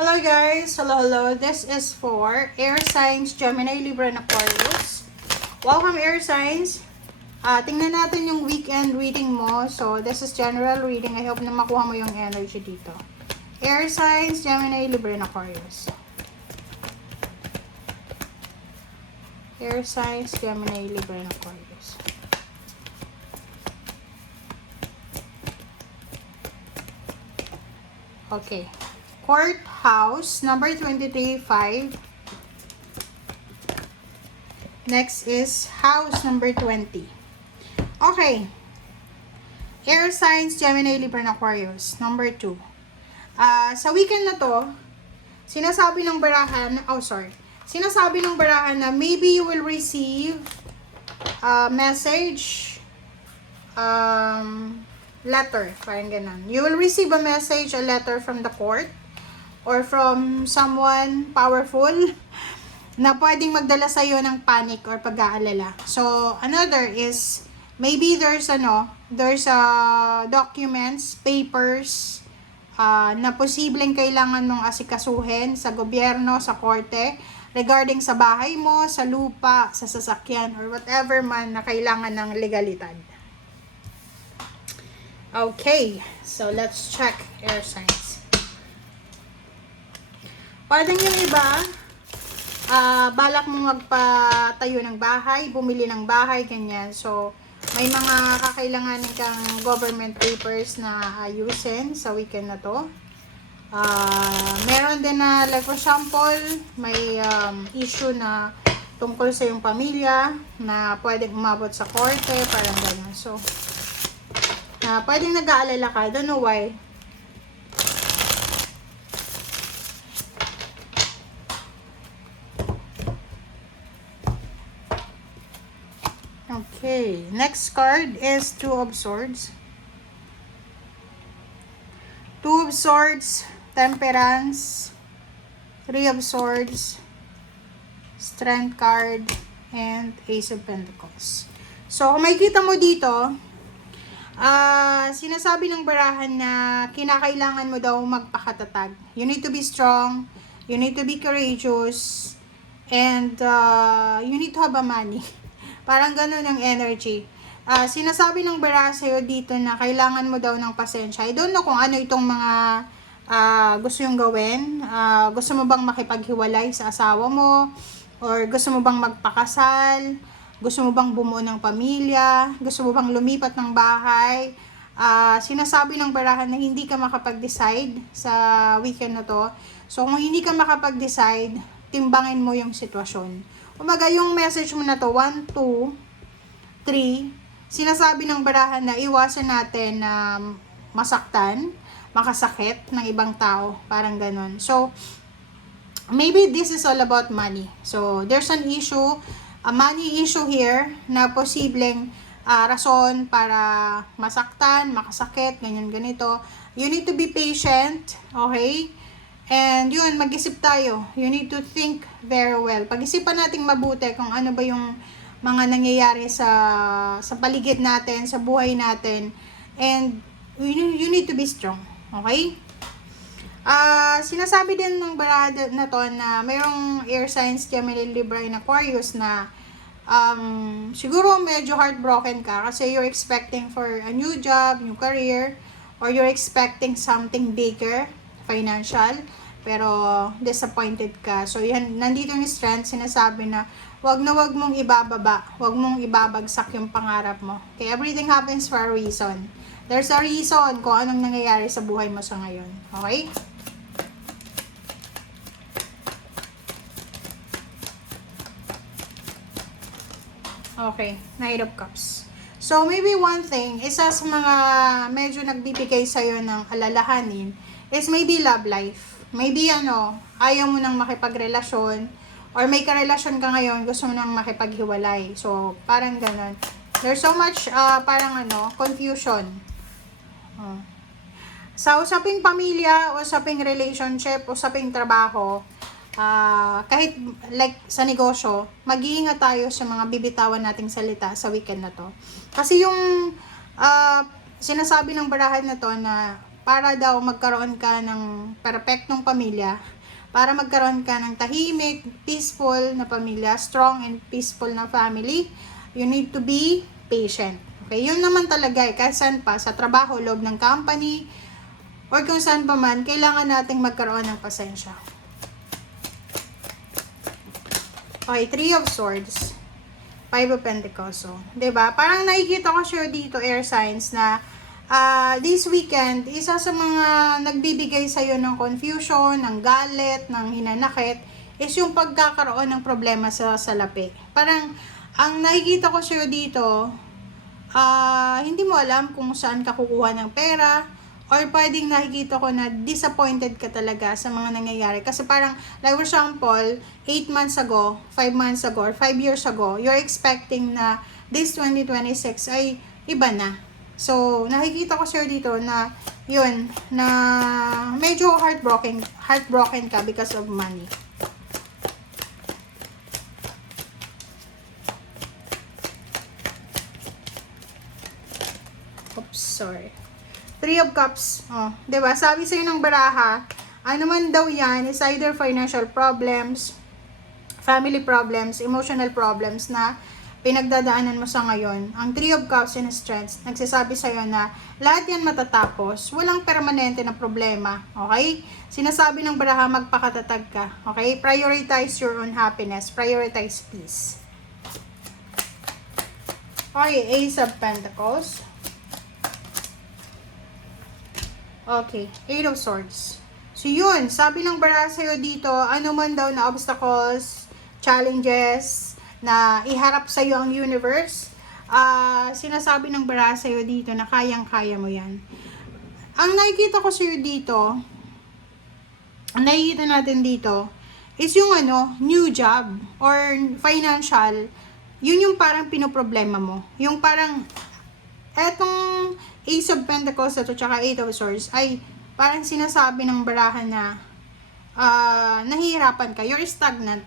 Hello guys! Hello! This is for Air Signs, Gemini, Libra, and Aquarius. Welcome Air Signs! Tingnan natin yung weekend reading mo. So, this is general reading. I hope na makuha mo yung energy dito. Air Signs, Gemini, Libra, and Aquarius. Air Signs, Gemini, Libra, and Aquarius. Okay. Fourth house, number 23, 5. Next is house number 20. Okay. Air signs, Gemini, Libra, and Aquarius. Number 2. Sa weekend na to, sinasabi ng barahan na maybe you will receive a message, letter, parang ganun. You will receive a message, a letter from the court, or from someone powerful na pwedeng magdala sa iyo ng panic or pag-aalala. So, another is maybe there's documents, papers na posibleng kailangan mong asikasuhin sa gobyerno, sa korte regarding sa bahay mo, sa lupa, sa sasakyan, or whatever man na kailangan ng legalidad. Okay, so let's check air signs. Pwedeng yung iba, balak mo magpatayo ng bahay, bumili ng bahay, ganyan. So, may mga kakailanganin kang government papers na ayusin sa weekend na to. Meron din na, like for example, may issue na tungkol sa iyong pamilya na pwedeng umabot sa korte, parang ganyan. So, pwedeng nag-aalala ka, don't know why. Okay, next card is Two of Swords. Two of Swords, Temperance, Three of Swords, Strength card, and Ace of Pentacles. So, kung makikita mo dito, sinasabi ng barahan na kinakailangan mo daw magpakatatag. You need to be strong, you need to be courageous, and you need to have a money. Parang ganun ang energy. Sinasabi ng baraha sa'yo dito na kailangan mo daw ng pasensya. I don't know kung ano itong mga gusto yung gawin. Gusto mo bang makipaghiwalay sa asawa mo? Or gusto mo bang magpakasal? Gusto mo bang bumuo ng pamilya? Gusto mo bang lumipat ng bahay? Sinasabi ng barahan na hindi ka makapag-decide sa weekend na to. So, kung hindi ka makapag-decide, timbangin mo yung sitwasyon. Umaga yung message mo na to, 1, 2, 3, sinasabi ng barahan na iwasan natin na masaktan, makasakit ng ibang tao, parang ganun. So, maybe this is all about money. So, there's an issue, a money issue here na posibleng rason para masaktan, makasakit, ganyan ganito. You need to be patient, okay? And yun, mag-isip tayo. You need to think very well. Pag-isipan nating mabuti kung ano ba yung mga nangyayari sa paligid natin, sa buhay natin. And you need to be strong. Okay? Sinasabi din ng barada na to na mayroong air signs, Gemini, Libra, and Aquarius na siguro medyo heartbroken ka kasi you're expecting for a new job, new career, or you're expecting something bigger, financial, pero disappointed ka. So, yan, nandito yung strength, sinasabi na wag mong ibababa, wag mong ibabagsak yung pangarap mo. Okay, everything happens for a reason. There's a reason kung anong nangyayari sa buhay mo sa ngayon. Okay? Okay, Knight of Cups. So, maybe one thing, isa sa mga medyo nagbibigay sa'yo ng alalahanin is maybe love life. Maybe ayaw mo nang makipagrelasyon or may karelasyon ka ngayon, gusto mo nang makipaghiwalay. So, parang ganun. There's so much confusion. Sa usaping pamilya, usaping relationship, usaping trabaho, kahit like sa negosyo, mag-iingat tayo sa mga bibitawan nating salita sa weekend na to. Kasi yung sinasabi ng barahan na to na para daw magkaroon ka ng perfectong pamilya, para magkaroon ka ng tahimik, peaceful na pamilya, strong and peaceful na family, you need to be patient. Okay, yun naman talaga kahit saan pa, sa trabaho, loob ng company, or kung saan pa man, kailangan nating magkaroon ng pasensya. Okay, 3 of Swords, 5 of Pentacles. So, 'di ba? Parang nakikita ko siya dito, air signs, na this weekend, isa sa mga nagbibigay sa'yo ng confusion, ng galit, ng hinanakit, is yung pagkakaroon ng problema sa salapi. Parang, ang nakikita ko siya dito, hindi mo alam kung saan ka kukuha ng pera, or pwedeng nakikita ko na disappointed ka talaga sa mga nangyayari. Kasi parang, like for example, 8 months ago, 5 months ago, or 5 years ago, you're expecting na this 2026 ay iba na. So, nakikita ko sir dito na, yun, na medyo heartbroken ka because of money. Oops, sorry. 3 of Cups. Oh, 'di ba? Sabi sa ng baraha, ano man daw 'yan is either financial problems, family problems, emotional problems na pinagdadaanan mo sa ngayon. Ang 3 of Cups and Strength, nagsasabi sa iyo na lahat 'yan matatapos. Walang permanente na problema, okay? Sinasabi ng baraha, magpakatatag ka, okay? Prioritize your own happiness, prioritize peace. Okay, Ace of Pentacles. Okay, 8 of Swords. So yun, sabi ng baraha sa'yo dito, ano man daw na obstacles, challenges, na iharap sa'yo ang universe, sinasabi ng baraha sa'yo dito na kayang-kaya mo yan. Ang nakikita ko sa'yo dito, ang nakikita natin dito, is yung new job, or financial, yun yung parang pinoproblema mo. Yung parang, etong Ace of Pentacles at saka 8 of Swords ay parang sinasabi ng baraha na nahihirapan ka, you're stagnant.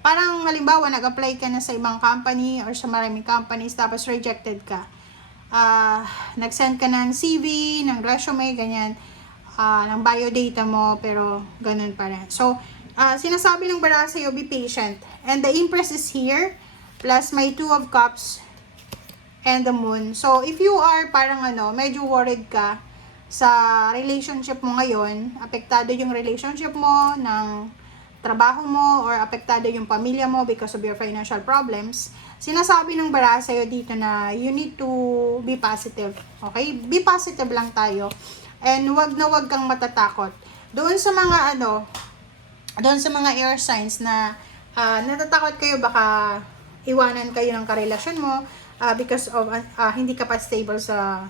Parang halimbawa nag-apply ka na sa ibang company or sa maraming companies tapos rejected ka. Nag-send ka ng CV, ng resume, ganyan, ng biodata mo, pero ganun pa rin. So, sinasabi ng baraha sa'yo, be patient. And the Empress is here, plus may 2 of Cups and the Moon. So, if you are parang medyo worried ka sa relationship mo ngayon, apektado yung relationship mo ng trabaho mo, or apektado yung pamilya mo because of your financial problems, sinasabi ng baraha sa'yo dito na you need to be positive. Okay? Be positive lang tayo. And wag kang matatakot. Doon sa mga doon sa mga air signs na natatakot kayo baka iwanan kayo ng karelasyon mo, because of hindi ka pa stable sa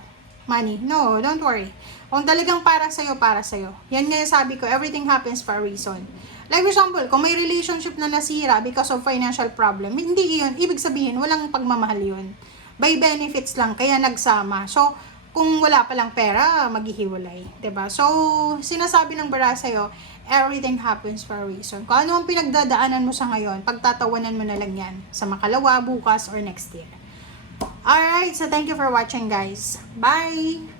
money. No, don't worry. Kung talagang para sa'yo, para sa'yo. Yan nga yung sabi ko, everything happens for a reason. Like for example, kung may relationship na nasira because of financial problem, hindi yun, ibig sabihin, walang pagmamahal yun. By benefits lang, kaya nagsama. So, kung wala palang pera, maghihiwalay. 'Di ba? So, sinasabi ng baraha sa'yo, everything happens for a reason. Kung ano ang pinagdadaanan mo sa ngayon, pagtatawanan mo na lang yan sa makalawa, bukas, or next year. Alright, so thank you for watching guys. Bye!